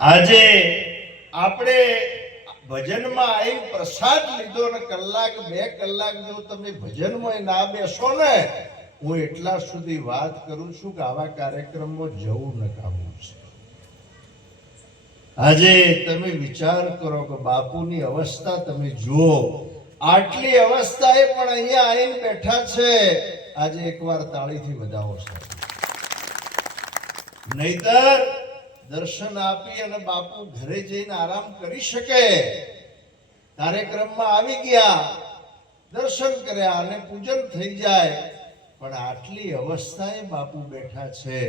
આજે આપણે ભજનમાં આવી પ્રસાદ લીધો ને કલાક બે કલાક જો તમે ભજનમાં ના બેસો ને, હું એટલા સુધી વાત કરું છું કે આવા કાર્યક્રમમાં જવું નકામું છે. આજે તમે વિચાર કરો કે બાપુની અવસ્થા તમે જુઓ, આટલી અવસ્થાએ પણ અહીંયા આવીને બેઠા છે. આજે એકવાર તાળીથી વધાવો છે, નહીતર દર્શન આપી અને બાપુ ઘરે જઈને આરામ કરી શકે. કાર્યક્રમમાં આવી ગયા, દર્શન કર્યા અને પૂજન થઈ જાય, પણ આટલી અવસ્થાએ બાપુ બેઠા છે.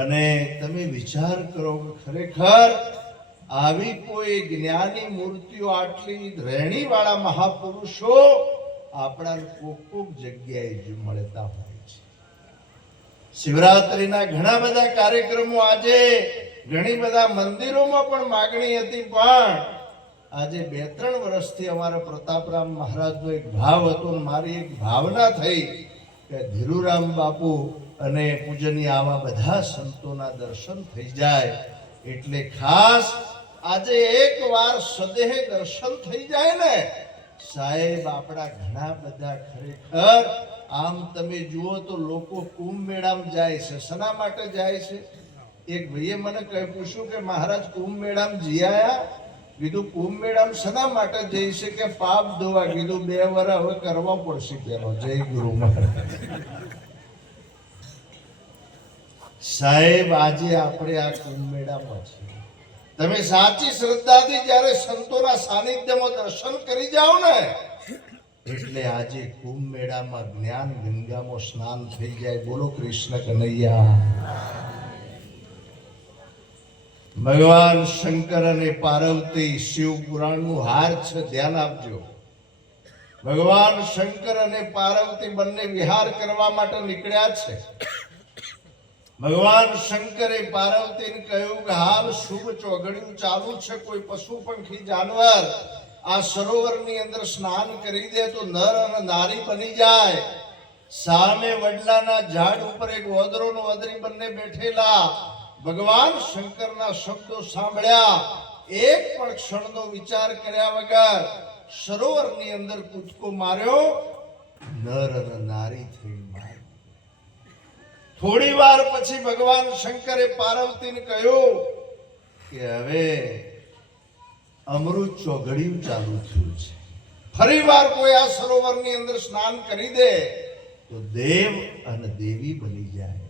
અને તમે વિચાર કરો કે ખરેખર આવી કોઈ જ્ઞાની મૂર્તિઓ, આટલી રહેણી વાળા મહાપુરુષો આપણા કોક જગ્યાએ મળતા હોય છે. શિવરાત્રીના ઘણા બધા કાર્યક્રમો આજે ઘણી બધા મંદિરોમાં પણ માગણી હતી, પણ આજે 2-3 વર્ષથી અમારા પ્રતાપરામ મહારાજનો એક ભાવ હતો, મારી એક ભાવના થઈ કે ધીરુરામ બાપુ અને પૂજનીય આવા બધા સંતોના દર્શન થઈ જાય. એટલે ખાસ આજે એકવાર સદેહ દર્શન થઈ જાય ને સાહેબ, આપણા ઘણા બધા ખરેખર આમ તમે જુઓ તો લોકો કુંભ મેળામાં જાય છે. શના માટે જાય છે? એક ભાઈએ મને પૂછ્યું કે મહારાજ કુંભ મેળામાં જઈ આયા? કીધું કુંભ મેળામાં શના માટે જઈ છે? કે પાપ ધોવા. કીધું 2 વર્ષ હવે કરવા પડશે પેલો. જય ગુરુ મહારાજ. સાહેબ, આજે આપણે આ કુંભ મેળામાં છીએ. તમે સાચી શ્રદ્ધાથી જ્યારે સંતોના સાનિધ્યમાં દર્શન કરી જાઓ ને, એટલે આજે કુંભ મેળામાં જ્ઞાન ગંગામાં સ્નાન થઈ જાય. બોલો કૃષ્ણ કનૈયા. ભગવાન શંકર અને પાર્વતી શિવ પુરાણનું હાર છે, ધ્યાન આપજો. ભગવાન શંકર અને પાર્વતી બંને વિહાર કરવા માટે નીકળ્યા છે. ભગવાન શંકરે પાર્વતીને કહ્યું કે હાલ શુભ ચોઘડિયું ચાલુ છે, કોઈ પશુ પંખી જાનવર આ સરોવરની અંદર સ્નાન કરી દે તો નર અને નારી બની જાય. સામે વડલાના ઝાડ ઉપર એક ઓદરો ને ઓદરી બંને બેઠેલા. ભગવાન શંકરના શબ્દો સાંભળ્યા, એક પણ ક્ષણનો વિચાર કર્યા વગર સરોવરની અંદર કૂદકો માર્યો, નર અને નારી થઈ માર્યો. થોડી વાર પછી ભગવાન શંકરે પાર્વતીને કહ્યું કે હવે અમૃત ચોઘડિયું ચાલુ થયું છે. ફરી વાર કોઈ આ સરોવરની અંદર સ્નાન કરી દે તો દેવ અને દેવી બની જાય.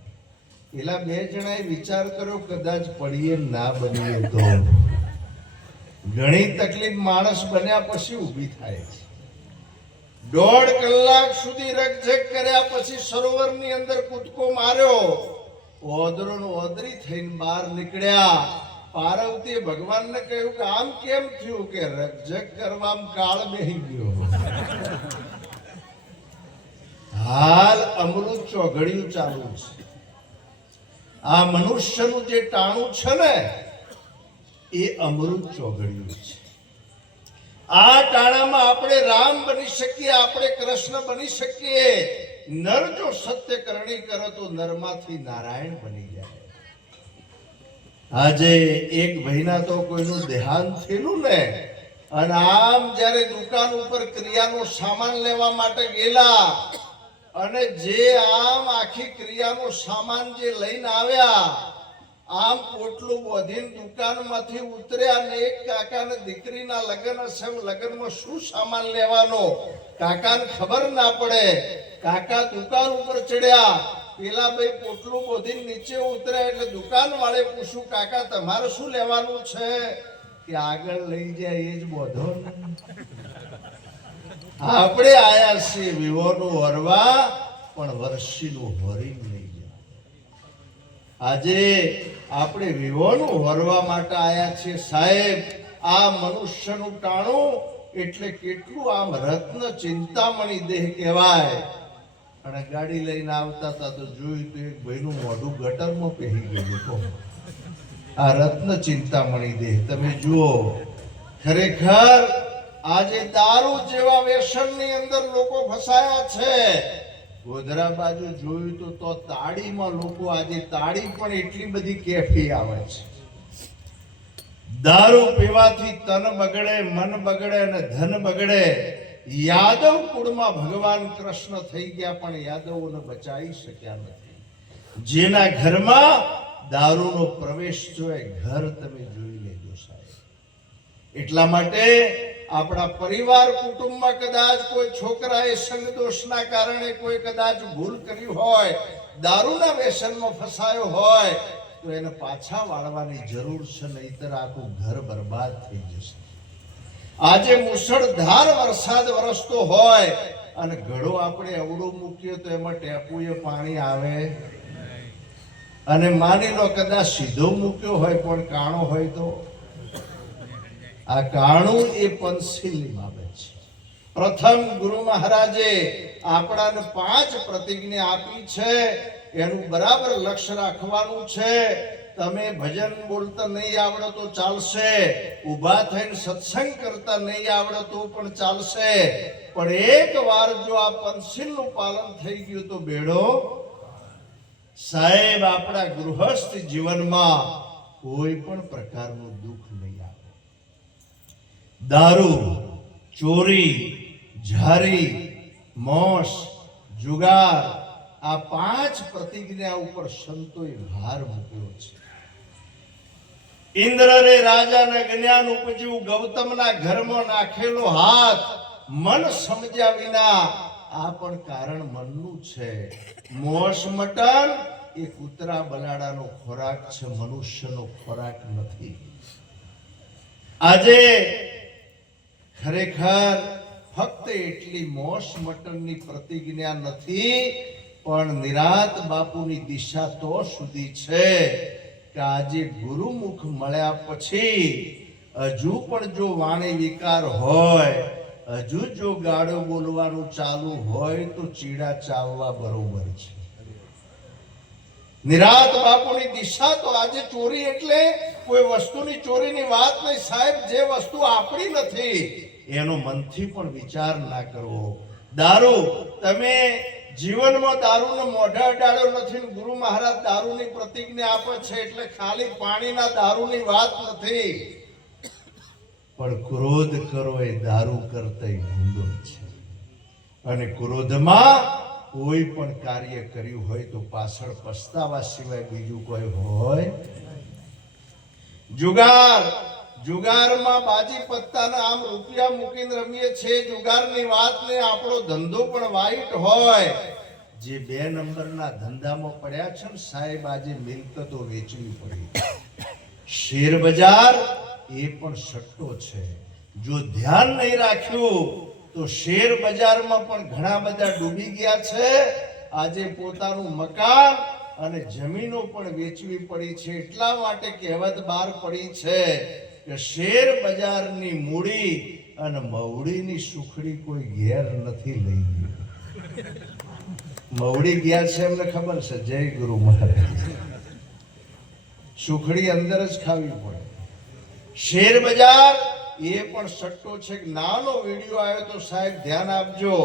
પેલા 2 જણાએ વિચાર કર્યો, કદાચ પડીએ ના બનીએ તો. ઘણી તકલીફ માણસ બન્યા પછી ઊભી થાય છે. 1.5 કલાક સુધી રકઝક કર્યા પછી સરોવરની અંદર કૂદકો માર્યો, ઓદરો ને ઓદરી થઈને બહાર નીકળ્યા. પાર્વતીએ ભગવાનને કહ્યું કે આમ કેમ થયું? કે રકઝક કરવામાં કાળ બેહી ગયો. હાલ અમૃત ચોઘડિયું ચાલુ છે. આ મનુષ્યનું જે ટાણું છે ને, એ અમૃત ચોઘડિયું છે. આ ટાણામાં આપણે રામ બની શકીએ, આપણે કૃષ્ણ બની શકીએ. નર જો સત્ય કરણી કરે તો નરમાંથી નારાયણ બની જાય. આજે એક મહિના તો કોઈનું દેહાંત થયેલું ને, અને આમ જયારે દુકાન ઉપર ક્રિયાનો સામાન લેવા માટે ગયેલા, અને જે આમ આખી ક્રિયાનો સામાન જે લઈને આવ્યા, આમ પોટલું બોધીને દુકાનમાંથી ઉતર્યા ને એક કાકાને દીકરીના લગ્ન હશે, લગ્નમાં શું સામાન લેવાનો કાકાને ખબર ના પડે. કાકા દુકાન ઉપર ચડ્યા, પેલા ભાઈ પોટલું બોધીને નીચે ઉતર્યા. એટલે દુકાન વાળે પૂછ્યું, કાકા તમારે શું લેવાનું છે? કે આગળ લઈ જાય એ જ બોધો. આપણે આયા છીએ વિવોનું વરવા, પણ વર્ષીનું વરી લઈ જાય. આજે આપણે વિવોનું વરવા માટે આયા છીએ. સાહેબ, આ મનુષ્યનું ટાણું એટલે કેટલું આમ રત્ન ચિંતામણી દેહ કહેવાય. અને ગાડી લઈને આવતા હતા તો જોયું તો એક ભાઈનું મોઢું ગટરમાં પહેરી ગયું. આ રત્ન ચિંતામણી દેહ તમે જુઓ. ખરેખર આજે દારૂ જેવા વ્યસનની અંદર લોકો ફસાયા છે. ગોધરા બાજુ જોયું તો તાળીમાં લોકો આજે તાળી પણ એટલી બધી કેફી આવે છે. દારૂ પીવાથી તન બગડે, મન બગડે અને ધન બગડે. યાદવ કુળમાં ભગવાન કૃષ્ણ થઈ ગયા પણ યાદવોને બચાવી શક્યા નથી. જેના ઘરમાં દારૂનો પ્રવેશ જોય ઘર તમે જોઈ લેજો સાહેબ. એટલા માટે આપણા પરિવાર કુટુંબમાં કદાચ કોઈ છોકરાએ સંગ દોષના કારણે કોઈ કદાચ ભૂલ કરી હોય, દારૂના વ્યસનમાં ફસાયો હોય, તો એને પાછા વાળવાની જરૂર છે, નહીતર આખું ઘર બરબાદ થઈ જશે. આજે મુશળધાર વરસાદ વરસતો હોય અને ઘડો આપણે અવળો મૂક્યો તો એમાં ટેપુએ પાણી આવે, અને માની લો કદાચ સીધો મૂક્યો હોય પણ કાણો હોય તો આ કાણું એ પંચશીલની બાબત છે. પ્રથમ ગુરુ મહારાજે આપણાને 5 પ્રતિજ્ઞા આપી છે. એનું બરાબર લક્ષ્ય રાખવાનું છે. તમે ભજન બોલતા નહીં આવડે તો ચાલશે, ઊભા થઈને સત્સંગ કરતા નહીં આવડે તો પણ ચાલશે, પણ એક વાર જો આ પંચશીલનું પાલન થઈ ગયું તો બેડો સાહેબ આપણા ગૃહસ્થ જીવનમાં કોઈ પણ પ્રકારનું દુઃખ નહીં આવે. દારૂ, ચોરી, ઝારી, મોસ, જુગાર, આ 5 પ્રતિજ્ઞા ઉપર સંતોએ ભાર મૂક્યો છે. ઇન્દ્રને રાજાને જ્ઞાન ઉપજ્યું, ગૌતમના ઘરમાં નાખેલો હાથ મન સમજ્યા વિના, આ પણ કારણ મનનું છે. મોસ મટન એ કૂતરા બલાડાનો ખોરાક છે, મનુષ્યનો ખોરાક નથી. આજે ખરેખર ફક્ત એટલી મોસ મટનની પ્રતિજ્ઞા નથી, પણ નિરાત બાપુની દિશા તો સુધી છે કે આજે ગુરુમુખ મળ્યા પછી હજુ પણ જો વાણી વિકાર હોય, હજુ જો ગાળો બોલવાનું ચાલુ હોય તો ચીડા ચાવવા બરોબર છે. નિરાત બાપુની દિશા તો આજે ચોરી એટલે કોઈ વસ્તુની ચોરીની વાત નહીં સાહેબ. જે વસ્તુ આપણી નથી એનો મનથી પણ વિચાર ના કરવો. દારૂ, તમે જીવનમાં દારૂનો મોઢા અડાડ્યો નથી. ગુરુ મહારાજ દારૂની પ્રતિજ્ઞા આપે છે એટલે ખાલી પાણીના દારૂની વાત નથી, પણ ક્રોધ કરો એ દારૂ કરતા ઊંડો છે. અને ક્રોધમાં કોઈ પણ કાર્ય કર્યું હોય તો પાછળ પસ્તાવા સિવાય બીજું કોઈ હોય. જુગાર, જુગારમાં બાજી પત્તાના આમ રૂપિયા મૂકીને રમીએ છીએ. જુગારની વાત ને આપણો ધંધો પણ વાઈટ હોય. જે 2 નંબરના ધંધામાં પડ્યા છે ને સાહેબ, આજે મિલકતો વેચવી પડી. શેર બજાર એ પણ સટ્ટો છે. જો ધ્યાન નહીં રાખ્યું તો શેર બજારમાં પણ ઘણા બધા ડૂબી ગયા છે. આજે પોતાનું મકાન અને જમીનો પણ વેચવી પડી છે. એટલા માટે કહેવત બહાર પડી છે કે શેર બજારની મૂડી અને મવડીની સુખડી કોઈ ઘેર નથી લઈ ગયું. મવડી ગયા છે એમને ખબર છે, જય ગુરુ મહારાજ. સુખડી અંદર જ ખાવી પડે. શેર બજાર એ પણ સટ્ટો છે. નાનો વિડીયો આવ્યો તો સાહેબ ધ્યાન આપજો.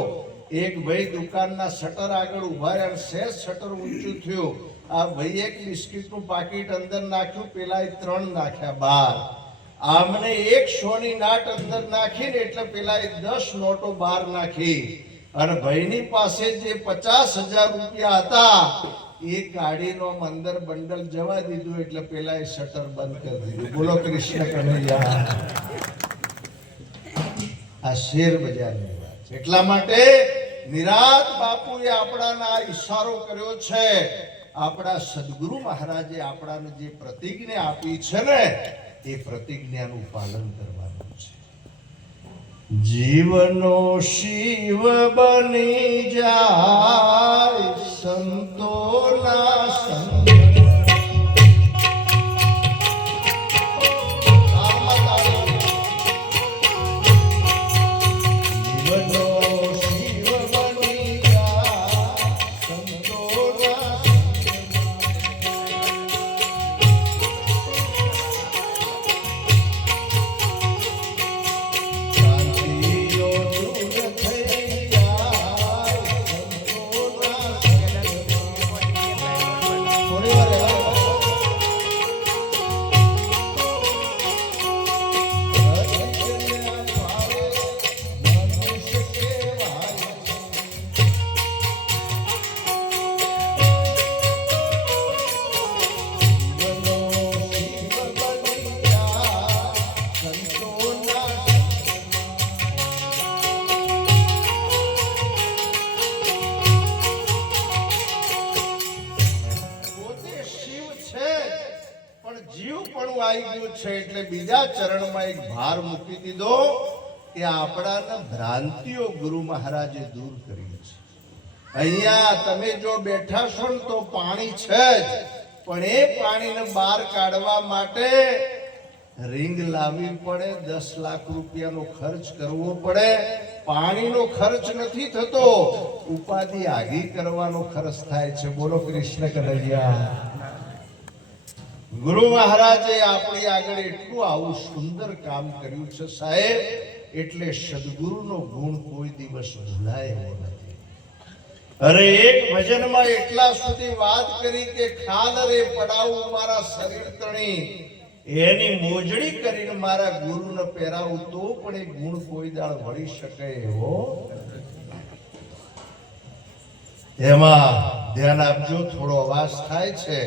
એક ભાઈ દુકાનના શટર આગળ ઉભા રહ્યા, સહેજ શટર ઊંચું થયું. આ ભાઈ એક બિસ્કિટનું પાકીટ અંદર નાખ્યું, પેલા 3 નાખ્યા બહાર. આમને 100 ની નાટ અંદર નાખીને એટલે પેલા 10 નોટો બહાર નાખી, અને ભાઈની પાસે જે 50,000 રૂપિયા હતા એ કાઢીનો અંદર બંડલ જવા દીધું, એટલે પેલા શટર બંધ કરી દીધું. બોલો કૃષ્ણ કનૈયા. આ શેર બજારની વાત છે. એટલા માટે નિરાત બાપુએ આપણાને આ ઈશારો કર્યો છે. આપણા સદગુરુ મહારાજે આપણાને જે પ્રતિજ્ઞા આપી છે ને, એ પ્રતિજ્ઞાનું પાલન કરવાનું છે. જીવનો શિવ બની જાય સંતોના સંગ. પરિવારે પણ આવી ગયું છે એટલે બીજા ચરણમાં એક ભાર મૂકી દીધો કે આપણાના ભ્રાંતિઓ ગુરુ મહારાજે દૂર કરી છે. અહીંયા તમે જો બેઠા છો ને તો પાણી છે જ, પણ એ પાણીને બહાર કાઢવા માટે રીંગ લાવવી પડે, 10 લાખ રૂપિયાનો ખર્ચ કરવો પડે. પાણીનો ખર્ચ નથી થતો, ઉપાધિ આગી કરવાનો ખર્ચ થાય છે. બોલો કૃષ્ણ કનૈયા. ગુરુ મહારાજે આપણી આગળ એટલું આવું સુંદર કામ કર્યું છે સાહેબ, એટલે સદગુરુનો ગુણ કોઈ દિવસ ભૂલાય એવો નથી. અરે એક ભજનમાં એટલા સુધી વાત કરી કે ખાલ રે પડાવું મારા શરીર તણી, એની મોજડી કરીને મારા ગુરુને પહેરાવું તો પણ એ ગુણ કોઈ દાળ વળી શકે એવો. એમાં ધ્યાન આપજો, થોડો અવાજ થાય છે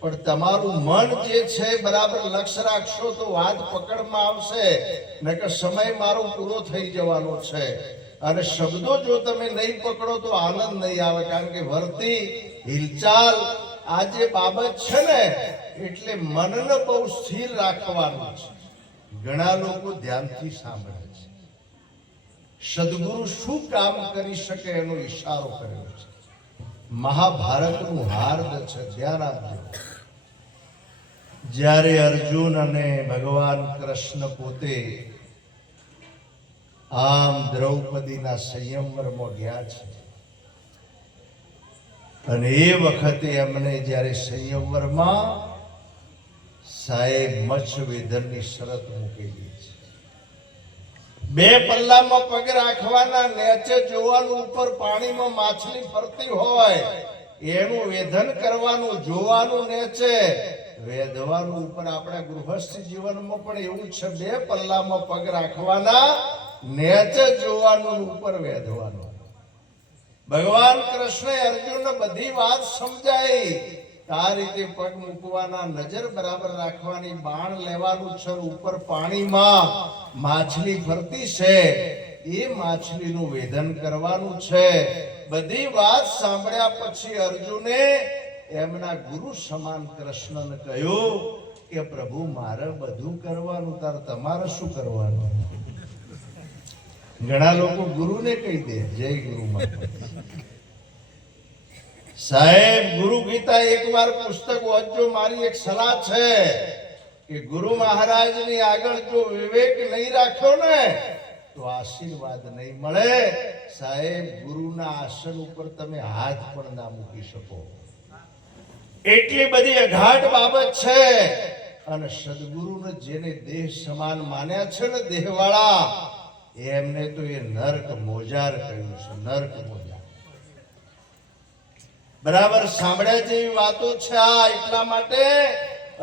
પણ તમારું મન જે છે બરાબર લક્ષ રાખશો તો વાત પકડમાં આવશે, નકર સમય મારો પૂરો થઈ જવાનો છે. અને શબ્દો જો તમે નહીં પકડો તો આનંદ નહીં આવે, કારણ કે વર્તી હિલચાલ આ જે બાબત છે ને એટલે મનને બહુ સ્થિર રાખવાનું છે. ઘણા લોકો ધ્યાનથી સાંભળે છે, સદગુરુ શું કામ કરી શકે એનો ઈશારો કર્યો છે. મહાભારતનું હાર્દ છે, ધ્યાન આપજો. જ્યારે અર્જુન અને ભગવાન કૃષ્ણ પોતે આમ દ્રૌપદીના સંયમવરમાં ગયા છે, અને એ વખતે એમને જ્યારે સંયમવરમાં સાહેબ મચ્છવેધનની શરત મૂકેલી છે. 2 પલ્લામાં પગ રાખવાના, નીચે જોવાનું, ઉપર પાણીમાં માછલી ફરતી હોય એનું વેધન કરવાનું, જોવાનું નીચે, વેધવાનું ઉપર. આપણા ગૃહસ્થ જીવનમાં પણ એવું છે, 2 પલ્લામાં પગ રાખવાના, નીચે જોવાનું, ઉપર વેધવાનું. ભગવાન કૃષ્ણે અર્જુનને બધી વાત સમજાઈ. આ રીતે પગ મૂકવાના, નજર બરાબર રાખવાની, બાણ લેવાનું છે, ઉપર પાણીમાં માછલી ફરતી છે એ માછલીનું વેધન કરવાનું છે. બધી વાત સાંભળ્યા પછી અર્જુને એમના ગુરુ સમાન કૃષ્ણને કહ્યું કે પ્રભુ મારે બધું કરવાનું, તાર તમારે શું કરવાનું? ઘણા લોકો ગુરુને કહી દે જય ગુરુ માતા. સાહેબ ગુરુ ગીતા એકવાર પુસ્તક વાંચજો. મારી એક સલાહ છે કે ગુરુ મહારાજની આગળ જો વિવેક નહીં રાખ્યો ને તો આશીર્વાદ નહીં મળે. સાહેબ ગુરુના આસન ઉપર તમે હાથ પણ ના મૂકી શકો, એટલી બધી અઘાટ બાબત છે. અને સદગુરુને જેને દેહ સમાન માન્યા છે ને, દેહવાળા, એમને તો એ નર્ક મોજાર કહ્યું છે, નર્ક મોજાર. બરાબર સાંભળ્યા જેવી વાતો છે આ. એટલા માટે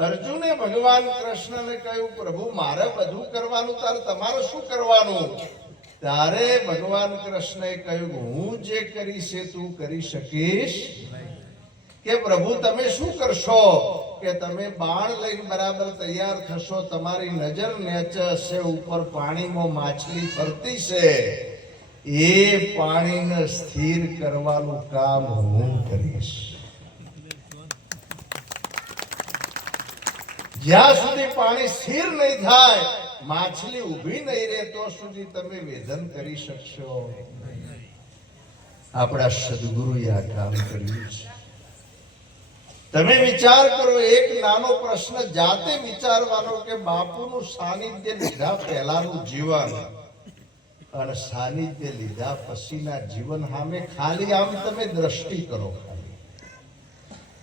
અર્જુને ભગવાન કૃષ્ણને કહ્યું પ્રભુ મારે બધું કરવાનું, તારે તમારે શું કરવાનું? ત્યારે ભગવાન કૃષ્ણએ કહ્યું હું જે કરીશ એ તું કરી શકીશ. કે પ્રભુ તમે શું કરશો? કે તમે બાણ લઈને બરાબર તૈયાર થશો, તમારી નજર નીચે હશે, ઉપર પાણીમાં માછલી ફરતી છે, એ પાણીને સ્થિર કરવાનું કામ હું કરીશ. જ્યાં સુધી પાણી સ્થિર નહીં થાય, માછલી ઊભી નહીં રહે, તો સુધી તમે વેધન કરી શકશો. આપણા સદગુરુએ આ કામ કર્યું છે. તમે વિચાર કરો, એક નાનો પ્રશ્ન જાતે વિચારવાનો કે બાપુનું સાનિધ્ય લીધા પહેલાનું જીવન અને સાનિધ્ય લીધા પછીના જીવન સામે ખાલી આમ તમે દ્રષ્ટિ કરો.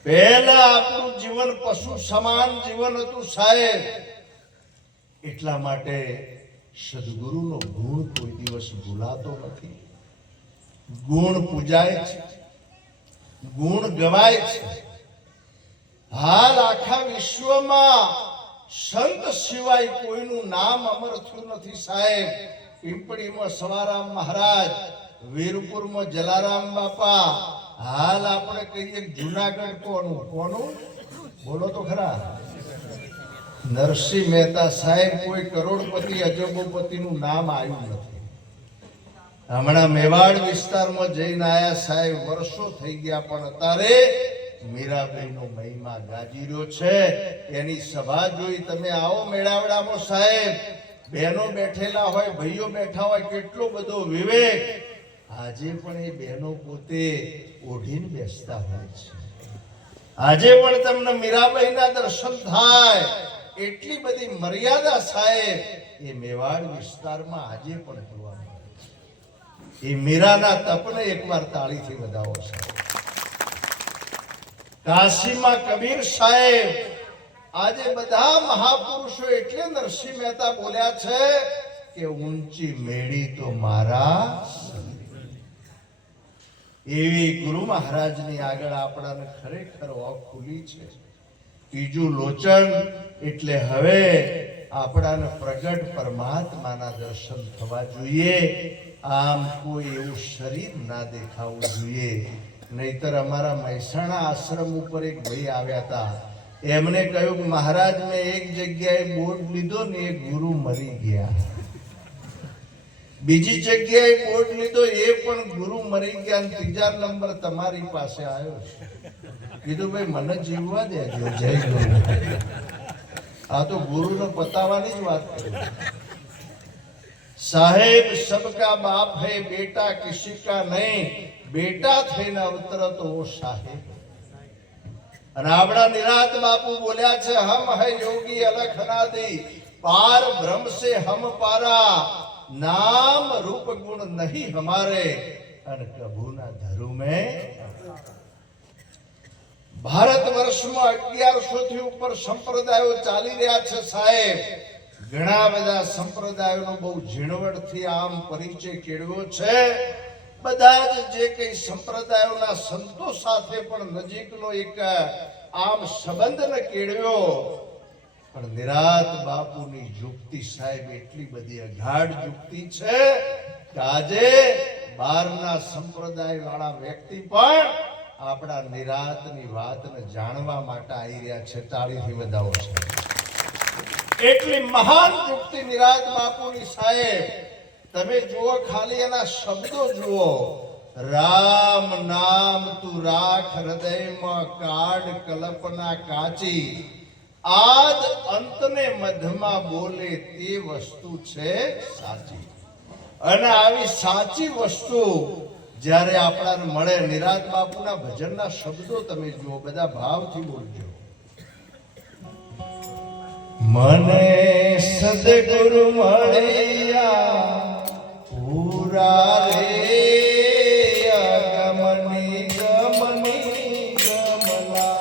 પહેલા આપણું જીવન પશુ સમાન જીવન હતું સાહેબ. એટલા માટે સદગુરુનો ગુણ કોઈ દિવસ ભૂલાતો નથી. ગુણ પૂજાય છે, ગુણ ગવાય છે. હાલ આખા વિશ્વમાં સંત સિવાય કોઈનું નામ અમર થયું નથી સાહેબ. પીંપળીમાં સવારામ મહારાજ, વીરપુરમાં જલારામ બાપા. હાલ આપણે કહીએ જુનાગઢ કોનું કોનું બોલો તો ખરા, નરસિંહ મહેતા સાહેબ. કોઈ કરોડપતિ અજબોપતિનું નામ આવ્યું નથી. હમણાં મેવાડ વિસ્તારમાં જઈને આયા સાહેબ, વર્ષો થઈ ગયા, પણ અત્યારે મીરાબાઈનો મહિમા ગાજી રહ્યો છે. એની સભા જોઈ તમે આવો મેળાવડામાં સાહેબ, બહેનો બેઠેલા હોય, ભાઈઓ બેઠા હોય, કેટલો બધો વિવેક. આજે પણ એ બહેનો પોતે ઓઢીને બેસતા હોય છે. આજે પણ તમને મીરાબાઈના દર્શન થાય, એટલી બધી મર્યાદા સાહેબ એ મેવાડ વિસ્તારમાં આજે પણ જોવા મળે છે. એ મીરાના તપને એકવાર તાળીથી વધાવો સાહેબ. કાશીમાં કબીર સાહેબ, આજે બધા મહાપુરુષો એટલે નરસિંહ મહેતા બોલ્યા છે કે ઊંચી મેળી તો મારા. એવી ગુરુ મહારાજની આગળ આપણાને ખરેખર ઓખ ખુલી છે. ત્રીજું લોચન એટલે હવે આપણાને પ્રગટ પરમાત્માના દર્શન થવા જોઈએ. આમ કોઈ એવું શરીર ના દેખાવું જોઈએ. નહીતર અમારા મહેસાણા આશ્રમ ઉપર એક ભાઈ આવ્યા હતા. એમને કહ્યું કે મહારાજ મેં એક જગ્યાએ બોર્ડ લીધો ને એ ગુરુ મરી ગયા, બીજી જગ્યાએ બોર્ડ લીધો એ પણ ગુરુ મરી ગયા, અને ત્રીજા નંબર તમારી પાસે આવ્યો છે. કીધું ભાઈ મને જીવવા દેજો. જય ગુરુ. આ તો ગુરુને પતાવવાની જ વાત કરી. સાહેબ સબકા બાપ હૈ બેટા કિસી કા નહીં, બેટા થઈને અવતરતો ઓ સાહેબ. અને આપણા નિરાત બાપુ બોલ્યા છે હમ હૈ યોગી અલખનાદી, પાર બ્રહ્મ સે હમ પારા, નામ રૂપ ગુણ નહીં હમારે, અને કભુ ના ધરુ મેં. ભારત વર્ષમાં 1100 થી ઉપર સંપ્રદાયો ચાલી રહ્યા છે સાહેબ. ઘણા બધા સંપ્રદાયોનો બહુ ઝીણવટથી આમ પરિચય કેળવ્યો છે. બધા જ જે કઈ સંપ્રદાયોના સંતો સાથે પણ નજીકનો એક આમ સંબંધને કેળવ્યો. પણ નિરાત બાપુની યુક્તિ સાહેબ એટલી બધી અગાઢ યુક્તિ છે કે આજે બહારના સંપ્રદાય વાળા વ્યક્તિ પણ આપણા નિરાતની વાતને જાણવા માટે આવી રહ્યા છે. તાળીથી વધાવો છે. એટલી મહાન યુક્તિ નિરાત બાપુની સાહેબ. તમે જુઓ, ખાલી એના શબ્દો જુઓ. રામ નામ તું રાખ હૃદયમાં, કાઢ કલ્પના કાચી, આદ અંતને મધમાં બોલે તે વસ્તુ છે સાચી. અને આવી સાચી વસ્તુ જ્યારે આપણાને મળે, નિરાત બાપુના ભજનના શબ્દો તમે જુઓ, બધા ભાવથી બોલજો. મને સદગુરુ મળ્યા પૂરા રે, ગમની ગમની ગમલા.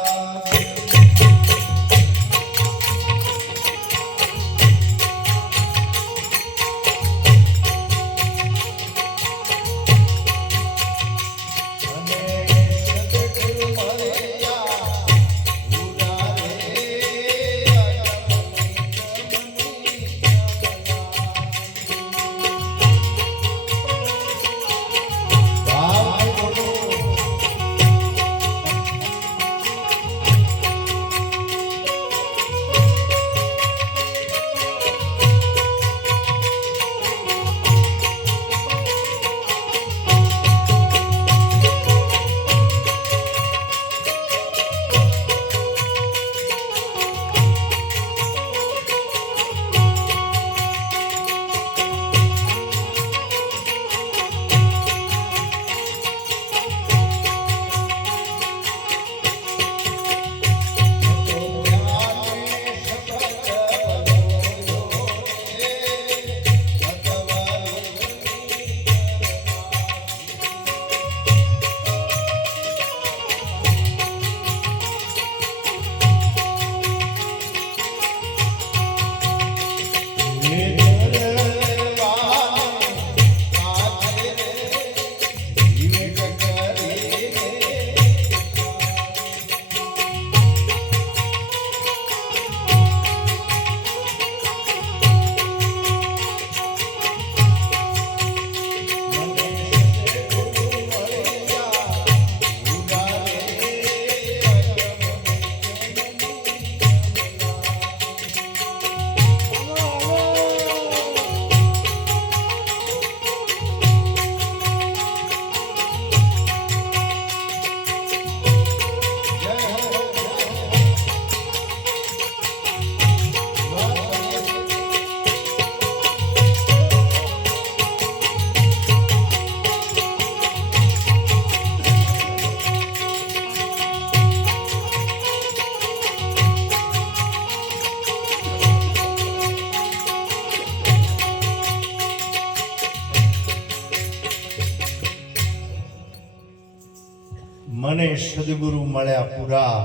મને સદગુરુ મળ્યા પૂરા,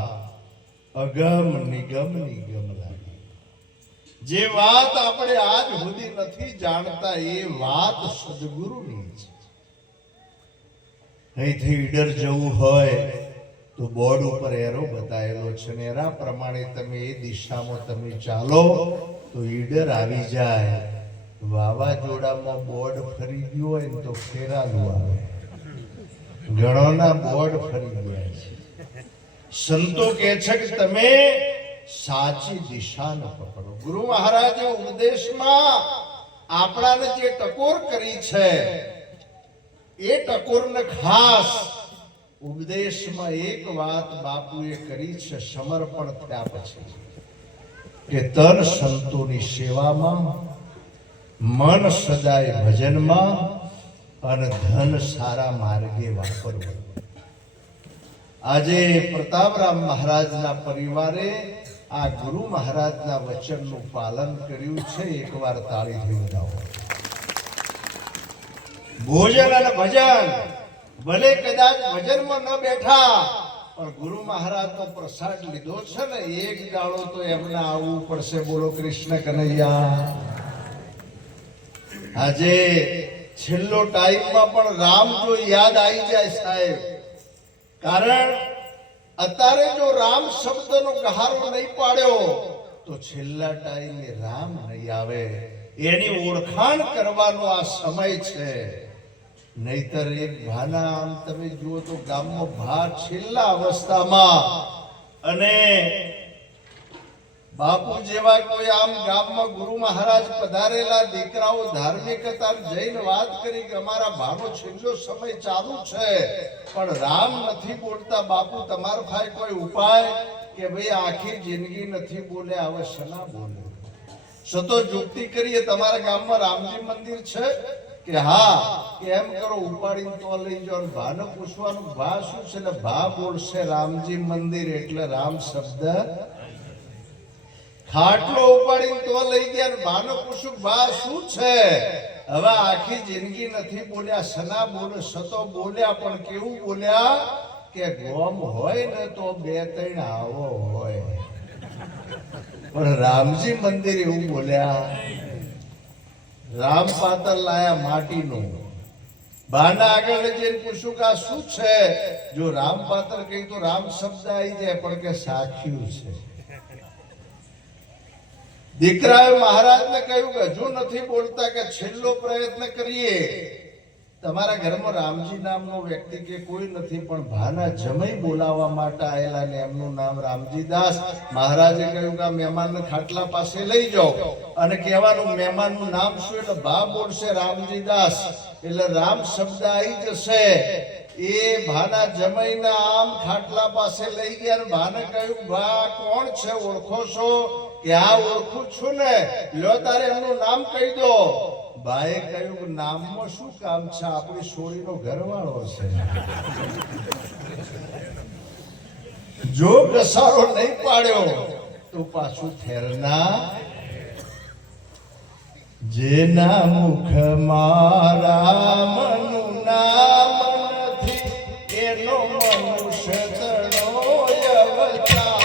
અગમ નિગમ નિગમ લાગી. જે વાત આપણે આજ સુધી નથી જાણતા એ વાત સદગુરુની છે. અહીંથી ઈડર જવું હોય તો બોર્ડ ઉપર એરો બતાવેલો છે ને એના પ્રમાણે તમે એ દિશામાં તમે ચાલો તો ઈડર આવી જાય. વાવાઝોડામાં બોર્ડ ફરી ગયું હોય ને તો ફેરાલું આવે. ઘણોના બોર્ડ ફરી ગયા છે. સંતો કહે છે કે તમે સાચી દિશાને પકડો. ગુરુ મહારાજે ઉપદેશમાં આપણાને જે ટકોર કરી છે એ ટકોરને ખાસ ઉપદેશમાં એક વાત બાપુએ કરી છે સમર્પણ થયા પછી કે તન સંતોની સેવામાં, મન સદાય ભજનમાં અને ધન સારા માર્ગે વાપરવું. આજે પ્રતાપરામ મહારાજના પરિવારે આ ગુરુ મહારાજના વચનનું પાલન કર્યું છે. એકવાર તાળીથી વધાવો. ભોજન અને ભજન ભલે કદાચ ભજનમાં ન બેઠા પણ ગુરુ મહારાજનો પ્રસાદ લીધો છે ને એક દાડો તો એમને આવવું પડશે. બોલો કૃષ્ણ કનૈયા. આજે છેલ્લો ટાઈમમાં પણ રામ જો યાદ આવી જાય સાહેબ, કારણ અત્યારે જો રામ શબ્દનો ગહારો નહીં પાડ્યો તો છેલ્લા ટાઈમે રામ નહીં આવે. એની ઓળખાણ કરવાનો આ સમય છે. નહીતર એક ભાના આમ તમે જુઓ તો ગામમાં ભા છેલ્લા અવસ્થામાં અને બાપુ જેવા કોઈ આમ ગામમાં ગુરુ મહારાજ પધારેલા દીકરાઓ ધાર્મિક હતા, જઈને વાત કરી કે અમારા ભાનો છેલ્લો સમય ચાલુ છે પણ રામ નથી બોલતા. બાપુ તમારો થાય કોઈ ઉપાય? કે ભાઈ આખી જિંદગી નથી બોલે, હવે શના બોલે? સતો યુક્તિ કરીએ તમારા ગામમાં રામજી મંદિર છે કે હા? કે એમ કરો ઉપાડીને તો લઈ જાઓ. ભાને પૂછવાનું ભા શું છે? એટલે ભા બોલશે રામજી મંદિર એટલે રામ શબ્દ. ખાટલો ઉપાડીને તો લઈ ગયા. ભાને પૂછું ભા શું છે? હવે આખી જિંદગી નથી બોલ્યા, શના બોલે? સતો બોલ્યા પણ કેવું બોલ્યા કે ગોમ હોય ને તો બે ત્રણ આવો હોય, પણ રામજી મંદિર એવું બોલ્યા. રામ પાતર લાયા માટીનું. બાના આગળ જઈને પૂછું કે આ શું છે? જો રામ પાતર કહી તો રામ શબ્દ આવી જાય પણ કે સાખ્યું છે. દીકરાએ મહારાજને કહ્યું કે હજુ નથી બોલતા, કે છેલ્લો પ્રયત્ન કરીએ. તમારા ઘરમાં રામજી નામનો વ્યક્તિ કે કોઈ નથી, પણ ભાના જમઈ બોલાવવા માટે આવેલા ને એમનું નામ રામજી દાસ. મહારાજે કહ્યું કે આ મહેમાનને ખાટલા પાસે લઈ જાઓ અને કહેવાનું મહેમાનનું નામ શું? એટલે ભા બોલશે રામજી દાસ, એટલે રામ શબ્દ આવી જશે. એ ભાના જમઈના આમ ખાટલા પાસે લઈ ગયા અને ભાને કહ્યું ભા કોણ છે, ઓળખો છો? કે આ ઓળખું છું ને. લ્યો તારે એમનું નામ કહી દો. ભાઈએ કહ્યું કે નામમાં શું કામ છે, આપણી સોળીનો ઘરવાળો છે. જો ઘસારો નહીં પાડ્યો તો પાછું ફેરના. જેના મુખમાં રામનું નામ નથી એનો મનુષ્ય તણો અવતાર.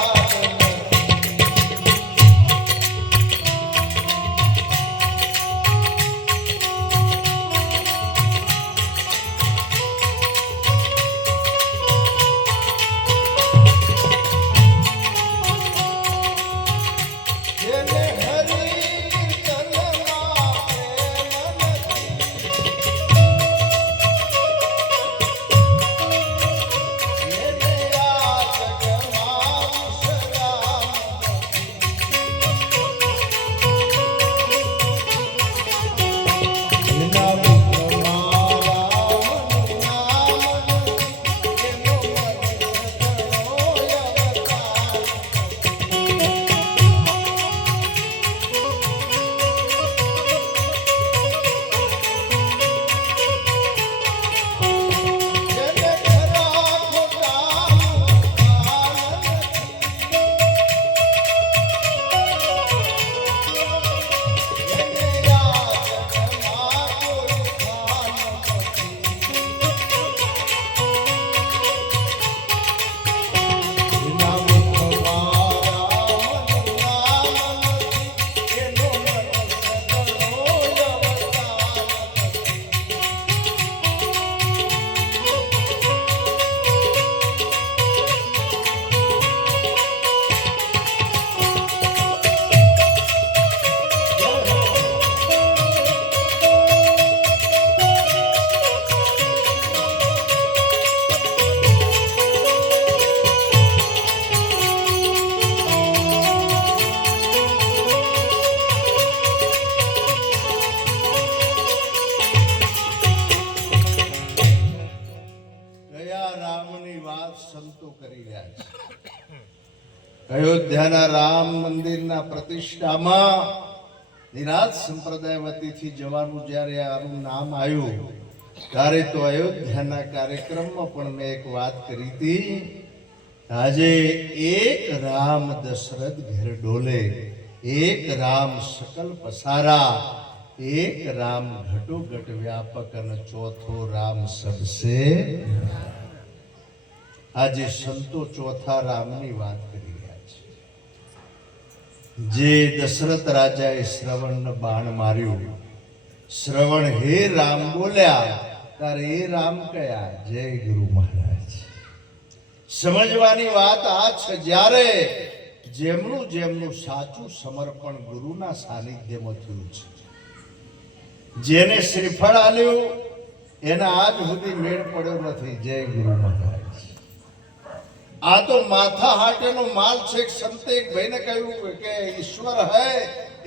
અયોધ્યાના રામ મંદિરના પ્રતિષ્ઠામાં નિરાજ સંપ્રદાય વતીથી જવાનું જ્યારે આનું નામ આવ્યું ત્યારે તો અયોધ્યાના કાર્યક્રમમાં પણ મેં એક વાત કરી હતી. આજે એક રામ દશરથ ઘેર ડોલે, એક રામ સકલ પસારા, એક રામ ઘટોઘટ વ્યાપક અને ચોથો રામ સબસે. આજે સંતો ચોથા રામની વાત કરી રહ્યા છે. જે દશરથ રાજાએ શ્રવણને બાણ માર્યું, શ્રવણ હે રામ બોલ્યા તારે એ રામ કયા? જય ગુરુ મહારાજ. સમજવાની વાત આ છે, જ્યારે જેમનું જેમનું સાચું સમર્પણ ગુરુના સાનિધ્યમાં થયું છે, જેને શ્રીફળ આલ્યું એના આજ સુધી મેળ પડ્યો નથી. જય ગુરુ મહારાજ. આ તો માથા હાટેનો માલ છે. સંતે એક ભાઈને કહ્યું કે ઈશ્વર હૈ,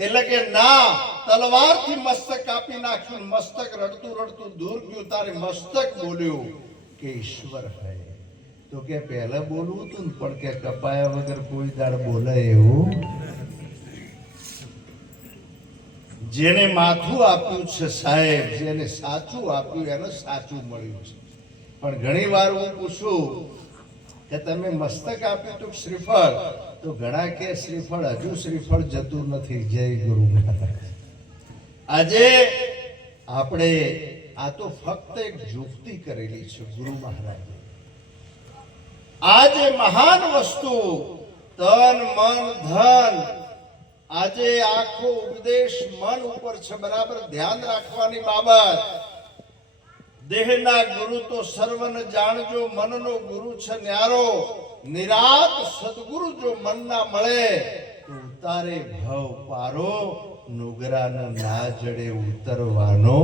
એટલે કે ના, તલવારથી મસ્તક કાપી નાખ્યું, મસ્તક રડતું રડતું દૂર ગયું, તારે મસ્તક બોલ્યું કે ઈશ્વર હૈ. તો કે પહેલા બોલવું હતું ને, પણ કે કપાયા વગર કોઈ દાડ બોલાય એવું. જેને માથું આપ્યું છે સાહેબ, જેને સાચું આપ્યું એને સાચું મળ્યું છે. પણ ઘણી વાર હું પૂછું કે તમે મસ્તક આપ્યું તું શ્રીફળ, તો ઘણા કે શ્રીફળ હજુ શ્રીફળ જતું નથી. જય ગુરુ મહારાજ. આજે આપણે આ તો ફક્ત એક યુક્તિ કરેલી છે ગુરુ મહારાજ. આજે મહાન વસ્તુ તન મન ધન, આજે આખો ઉપદેશ મન ઉપર છે. બરાબર ધ્યાન રાખવાની બાબત. દેહના ગુરુ તો સર્વને જાણજો, મનનો ગુરુ છે ન્યારો. નિરાત સદગુરુ જો મન ના મળે તો ઉતારે ભવ પારો, નુગરાને ના જડે ઉતરવાનો.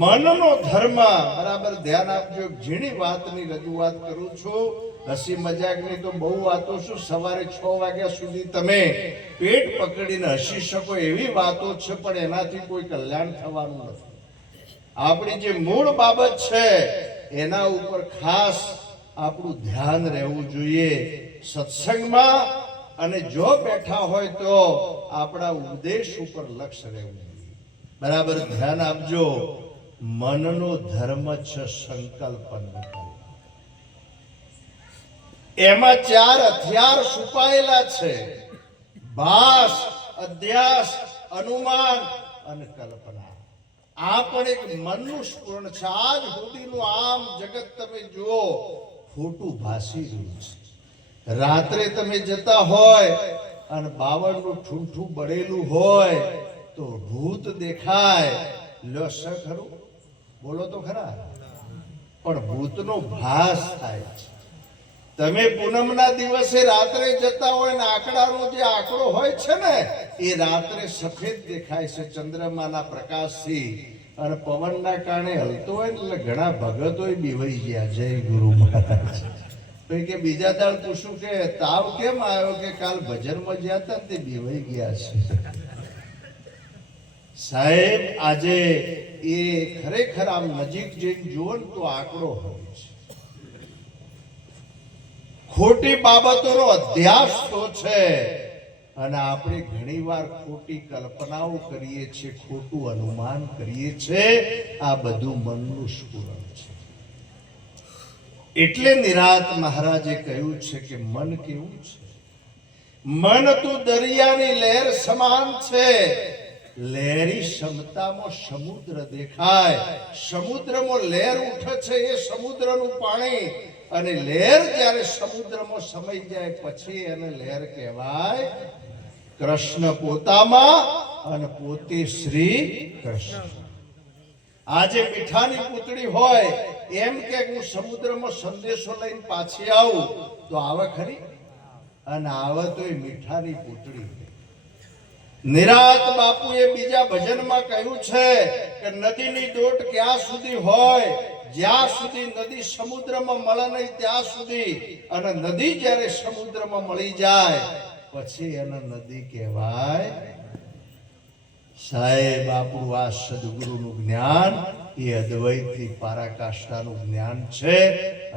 મનનો ધર્મ બરાબર ધ્યાન આપજો. ઝીણી વાતની રજૂઆત કરું છું. હસી મજાકની તો બહુ વાતો છું. સવારે 6 વાગ્યા સુધી તમે પેટ પકડીને હસી શકો એવી વાતો છે, પણ એનાથી કોઈ કલ્યાણ થવાનું નથી. આપણી જે મૂળ બાબત છે એના ઉપર ખાસ આપણું ધ્યાન રહેવું જોઈએ સત્સંગમાં. અને જો બેઠા હોય તો આપણા ઉપદેશ ઉપર લક્ષ્ય રહેવું જોઈએ. બરાબર ધ્યાન આપજો. મનનો ધર્મ છે સંકલ્પ. એમાં 4 હથિયાર છુપાયેલા છે: ભાસ, અધ્યાસ, અનુમાન અને કલ્પના. આ પણ એક મનનું સ્ફુરણ છે. આજ સુધીનું આમ જગત તમે જુઓ ખોટું ભાસી રહ્યું છે. રાત્રે તમે જતા હોય અને બાવળનું ઠૂંઠું બળેલું હોય તો ભૂત દેખાય. લો સ ખરું, બોલો તો ખરા. પણ ભૂતનો ભાસ થાય છે. તમે પૂનમના દિવસે રાત્રે જતા હોય ને આંકડાનો જે આંકડો હોય છે ને એ રાત્રે સફેદ દેખાય છે ચંદ્રમાના પ્રકાશથી. અને પવનના કારણે હલતો હોય ને એટલે ઘણા ભગતોય બીવાઈ ગયા. જય ગુરુ મહારાજ. કે બીજા દાળ પૂછું કે તાવ કેમ આવ્યો? કે કાલ ભજનમાં ગયા હતા તે બીવાઈ ગયા છે. સાહેબ આજે એ ખરેખર આમ નજીક જઈને જુઓ ને તો આંકડો હોય છે. ખોટી બાબતોનો અધ્યાસ તો છે. અને આપણે ઘણીવાર ખોટી કલ્પનાઓ કરીએ છીએ, ખોટું અનુમાન કરીએ છીએ. આ બધું મનનું સ્ફુરણ છે. એટલે નિરાત મહારાજે કહ્યું છે કે મન કેવું છે? મન તું દરિયાની લહેર સમાન છે. લહેરી ક્ષમતામાં સમુદ્ર દેખાય. સમુદ્રમાં લહેર ઉઠે છે એ સમુદ્રનું પાણી. અને લહેર જ્યારે સમુદ્રમાં સમાઈ જાય પછી એને લહેર કહેવાય. કૃષ્ણ પોતામાં અને પોતે શ્રી કૃષ્ણ. આજે મીઠાની પૂતળી હોય એમ કે હું સમુદ્રમાં સંદેશો લઈને પાછી આવું તો આવે ખરી? અને આવે તો એ મીઠાની પૂતળી. નિરાત બાપુએ બીજા ભજનમાં કહ્યું છે કે નદીની દોટ ક્યાં સુધી હોય? જ્યાં સુધી નદી સમુદ્રમાં મળે નહીં ત્યાં સુધી. અને નદી જ્યારે સમુદ્રમાં મળી જાય પછી એને નદી કહેવાય. સાહેબ આપણું આ સદગુરુનું જ્ઞાન એ અદ્વૈતથી પારાકાષ્ઠાનું જ્ઞાન છે.